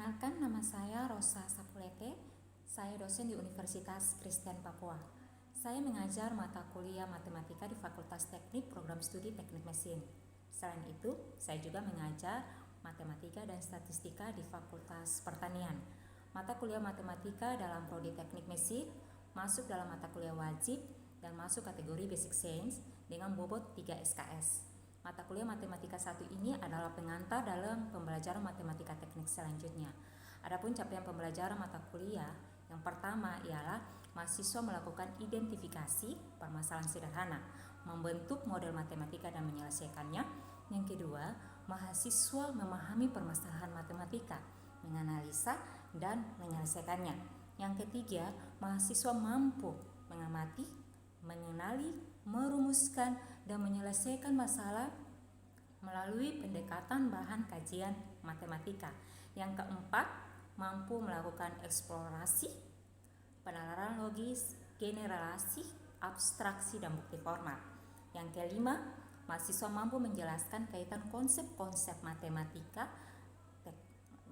Perkenalkan, nama saya Rosa Sapulete. Saya dosen di Universitas Kristen Papua. Saya mengajar mata kuliah matematika di Fakultas Teknik Program Studi Teknik Mesin. Selain itu, saya juga mengajar matematika dan statistika di Fakultas Pertanian. Mata kuliah matematika dalam prodi Teknik Mesin masuk dalam mata kuliah wajib dan masuk kategori Basic Science dengan bobot 3 SKS. Mata kuliah matematika 1 ini adalah pengantar dalam pembelajaran matematika teknik selanjutnya. Adapun capaian pembelajaran mata kuliah yang pertama ialah mahasiswa melakukan identifikasi permasalahan sederhana, membentuk model matematika dan menyelesaikannya. Yang kedua, mahasiswa memahami permasalahan matematika, menganalisa dan menyelesaikannya. Yang ketiga, mahasiswa mampu mengamati, mengenali, merumuskan dan menyelesaikan masalah melalui pendekatan bahan kajian matematika. Yang keempat, mampu melakukan eksplorasi, penalaran logis, generalisasi, abstraksi dan bukti formal. Yang kelima, mahasiswa mampu menjelaskan kaitan konsep-konsep matematika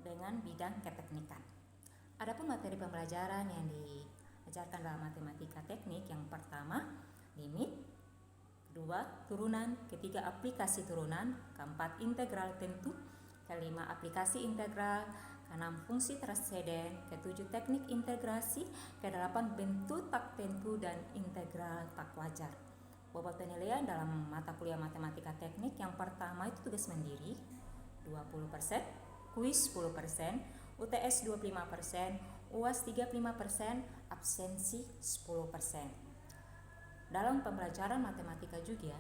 dengan bidang keteknikan. Adapun materi pembelajaran yang diajarkan dalam matematika teknik, yang pertama limit, kedua turunan, ketiga aplikasi turunan, keempat integral tentu, kelima aplikasi integral, keenam fungsi transenden, ketujuh teknik integrasi, kedelapan bentuk tak tentu dan integral tak wajar. Bobot penilaian dalam mata kuliah matematika teknik yang pertama itu tugas mandiri 20%, kuis 10%, UTS 25%, UAS 35%, absensi 10%. Dalam pembelajaran matematika juga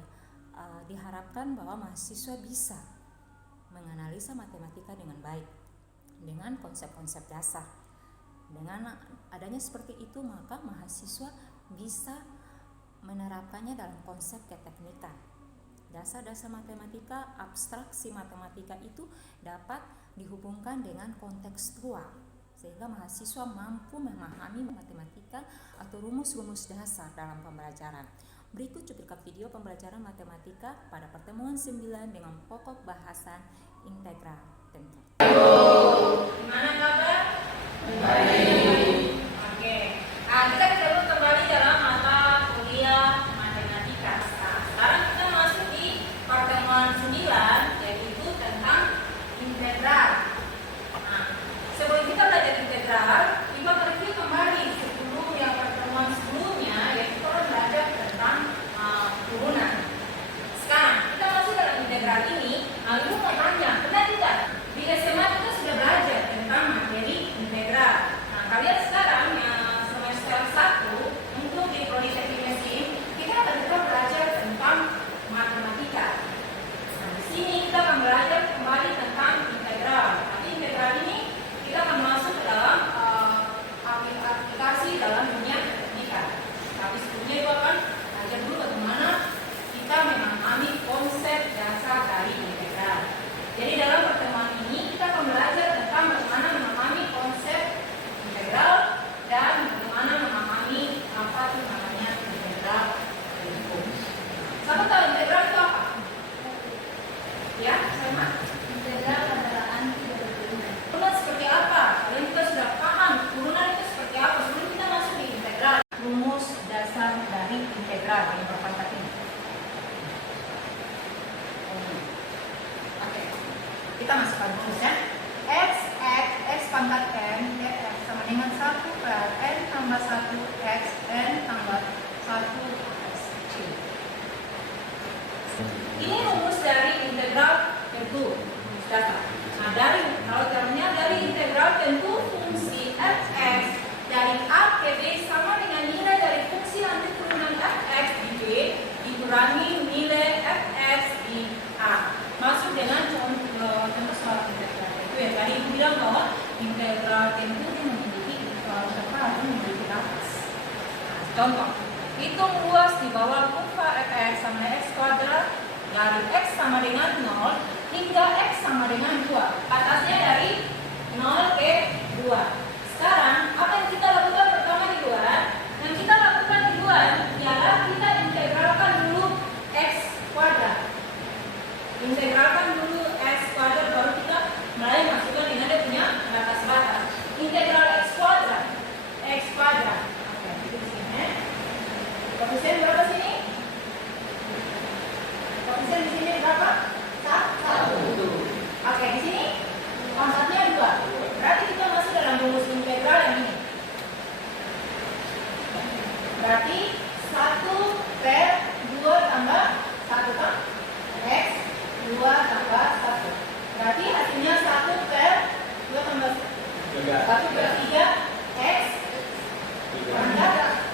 diharapkan bahwa mahasiswa bisa menganalisa matematika dengan baik, dengan konsep-konsep dasar. Dengan adanya seperti itu, maka mahasiswa bisa menerapkannya dalam konsep keteknikan. Dasar-dasar matematika, abstraksi matematika itu dapat dihubungkan dengan kontekstual, sehingga mahasiswa mampu memahami matematika atau rumus-rumus dasar dalam pembelajaran. Berikut cuplikan video pembelajaran matematika pada pertemuan 9 dengan pokok bahasan integral tentu. Gimana kabar? Baik. Oke. Kita dulu kembali dalam mata kuliah matematika. Sekarang kita masuk di pertemuan 9, yaitu tentang integral. Sebelum kita belajar integral, kita review kembali sebelum yang pertemuan sebelumnya, yaitu kita belajar tentang turunan. Sekarang kita masuk dalam integral ini. Lalu mau tanya, benar tidak? Di SMA kita sudah belajar tentang materi integral. Kalian sekarang yang semester 1 untuk di prodi teknik mesin, kita akan tetap belajar tentang matematika. Di sini kita akan belajar kembali tentang integral. Tapi integral ini kita akan masuk ke dalam aplikasi dalam dunia matematika. Tapi sebelumnya itu akan belajar dulu bagaimana kita memahami konsep dasar dari integral. Jadi dalam pertemuan ini kita akan belajar tentang bagaimana memahami konsep integral dan bagaimana memahami apa itu namanya integral tentu. Siapa tahu integral itu apa? Ya, sama. Integral adalah anti dari turunan. Turunan seperti apa? Kalian kita sudah paham turunan itu seperti apa. Sebelum kita masuk di integral, rumus dasar dari integral yang berpangkat ini. Oke, kita masukkan rumus ya. X pangkat n, x sama dengan 1 per n tambah 1 x n tambah 1 x c. Ini rumus dari integral tentu, rumus dasar. Nah, kalau caranya dari integral tentu fungsi fx dari a ke b sama dengan nilai dari fungsi lanjut turunan fx di b dikurangi nilai fx di a. Masuk dengan contoh soal integral tentu ya. Tadi ibu bilang bahwa integral tentu memiliki memiliki batas. Nah, contoh, hitung luas di bawah kurva fx sama x kuadrat dari x sama dengan 0 hingga x sama dengan 2. Batasnya dari 0 ke 2. Sekarang, apa yang kita lakukan pertama di luar? Yang kita lakukan di luar ialah kita integralkan dulu x kuadrat. Integralkan dulu x kuadrat, baru kita mulai masukkan dengan dia punya batas Berarti 1 per 2 tambah 1 kan? X 2 tambah 1. Berarti hasilnya 1 per 2 tambah 1 per 3 X pangkat.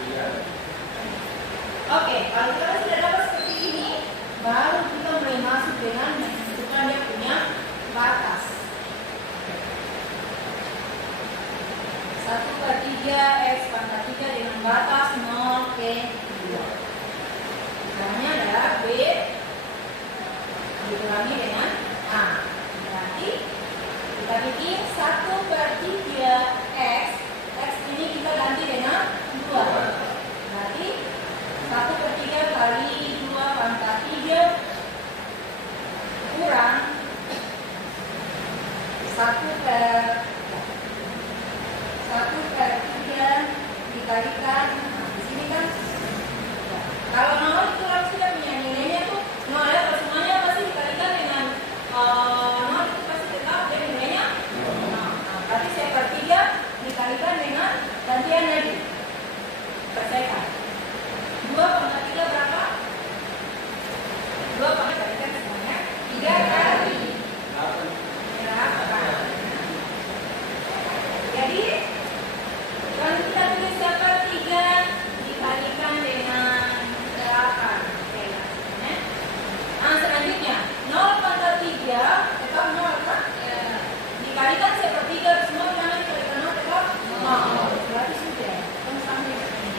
Oke, kalau kita sudah dapat seperti ini, baru kita mulai masuk dengan menentukan dia punya batas. 1 per 3 X pangkat 3 dengan batas 0 ke 2. Caranya adalah B dikurangi dengan A. Berarti kita bikin 1 per 3 X. X ini kita ganti dengan 2. Berarti 1 per 3 kali 2 pangkat 3 kurang 1 per 3 dikalikan, nah di sini kan kalau 0 itu harus sudah punya nilainya tuh 0 ya, kalau semuanya pasti dikalikan dengan 0 itu pasti tetap jadi nilainya 0. Nah, berarti saya per 3 dikalikan dengan gantian lagi persekan 2 pangkat 3 berapa? 2 pangkat kalikan semuanya 3 kali 8. Jadi kalau kita tulis per 3 dikalikan dengan 8. Nah selanjutnya 0 pangkat 3 tetap 0 kan? Dikalikan per 3 semua jangan dikalikan 0 tetap 0. Berarti sudah sampai sini.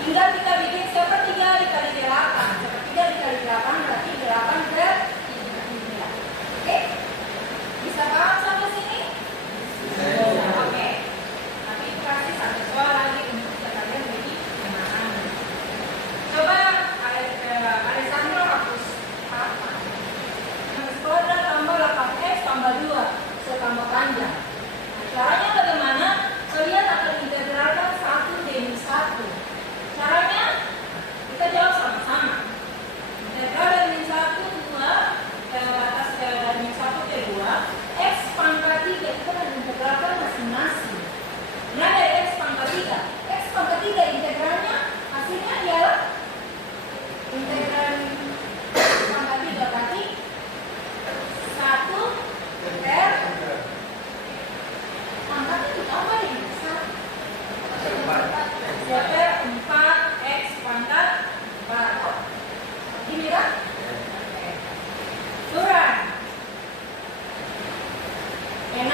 Tinggal kita bikin per 3 dikali 8. Per 3 dikali 8 berarti 8 per 3. Oke? Bisa paham sampai sini? Oke. Tapi itu kasih satu soal lagi untuk kalian jadi pemahaman. Coba Alessandro hapus apa? Kuadrat tambah 8x tambah 2 setambah panjang. Caranya bagaimana? Kalian akan integralkan 1 demi 1. Caranya kita jawab sama-sama. Integral dari 1 2 batas dari 1 ke 2 x pangkat 3 kita akan integralkan masing-masing. Nah dari x pangkat 3 integralnya hasilnya ialah integral x pangkat 3 berarti 1 per pangkat itu tambah dengan 1 per 4 x pangkat 4. Ini kan? Kurang 6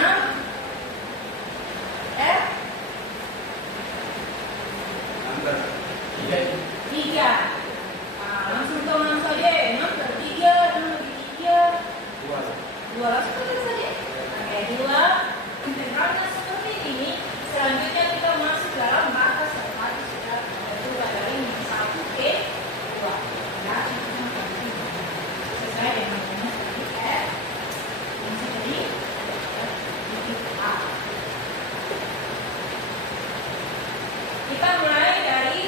F 3. Langsung hitungan saja 6 per 3 6 bagi 3 2 langsung tulis saja. Oke 2 integralnya seperti ini. Selanjutnya kita masuk dalam batas tadi sudah berubah dari 1 ke 2. Ya, sesuai dengan rumus F yang jadi A. Kita mulai dari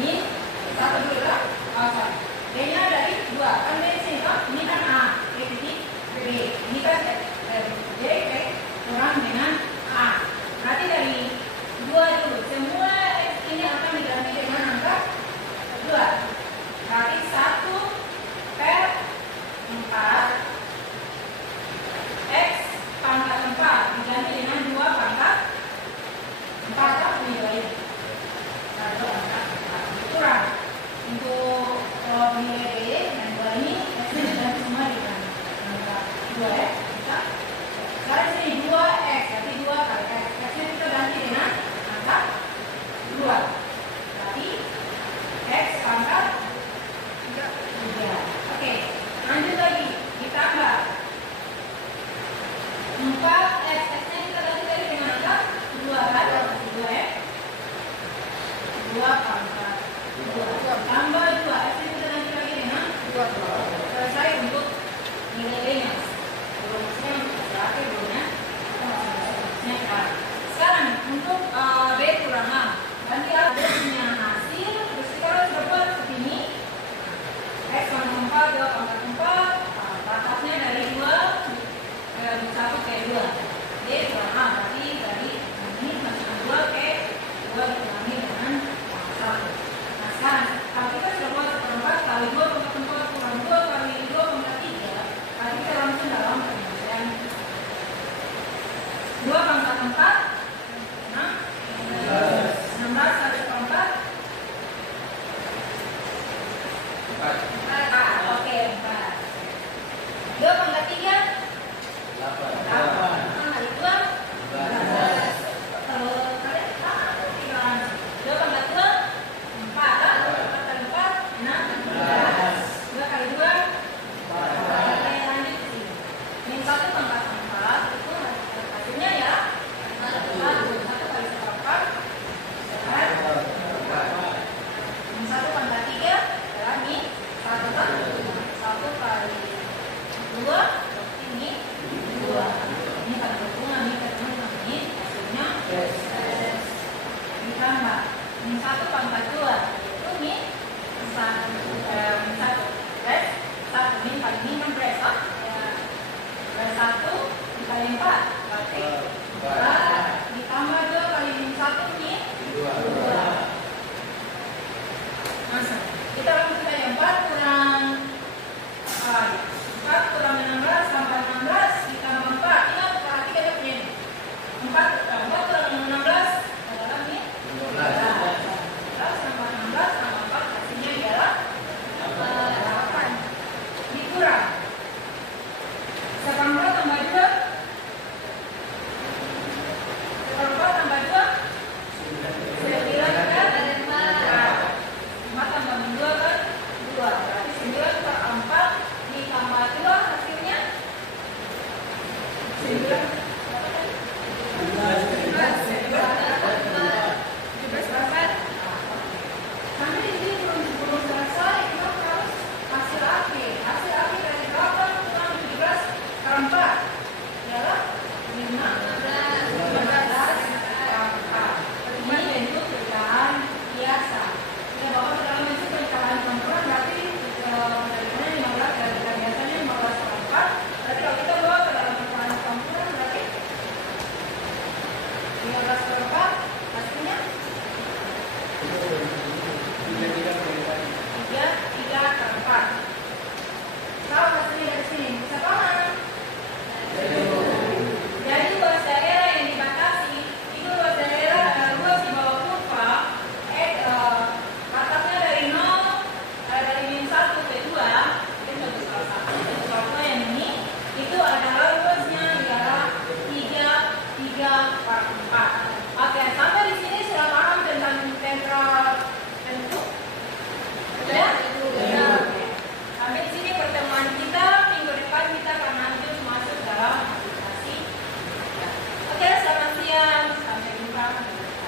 ini 1 dulu lah. D-nya dari 2. Kan dari sini kan ini kan A, E titik B. Ini kan J P kurang dengan A. Berarti dari 2 dulu. Semua X ini akan diganti dengan angka 2. Berarti 1 per 4 X pangkat 4 diganti dengan 2 pangkat 4 kan nilai 1 pangkat 4 kurang untuk nilai B dan 2 ini X diganti semua dengan angka 2 ya kita sekarang sini 2X berarti 2 kali X X-nya kita ganti dengan angka 2 berarti X pangkat 3. Oke lanjut lagi ditambah 4x x-nya kita ganti tadi dengan angka 2 kan? 2 ya 2 pangkat 2 tambah 2 x-nya kita ganti lagi dengan 2 selesai untuk nilai B-nya rumusnya berarti belumnya sekarang untuk B kurang A nanti A punya hasil terus kita harus dapat seperti ini x pangkat 4 2 pangkat 4 batasnya dari 2 1 ke 2 D kurang A berarti dari ini masuk 2 ke 2 ditambah min 1 pangkat 2 yaitu min 1 beres 1 min kali min kan beres ya. Beres 1 dikali 4 berarti 4 ditambah 2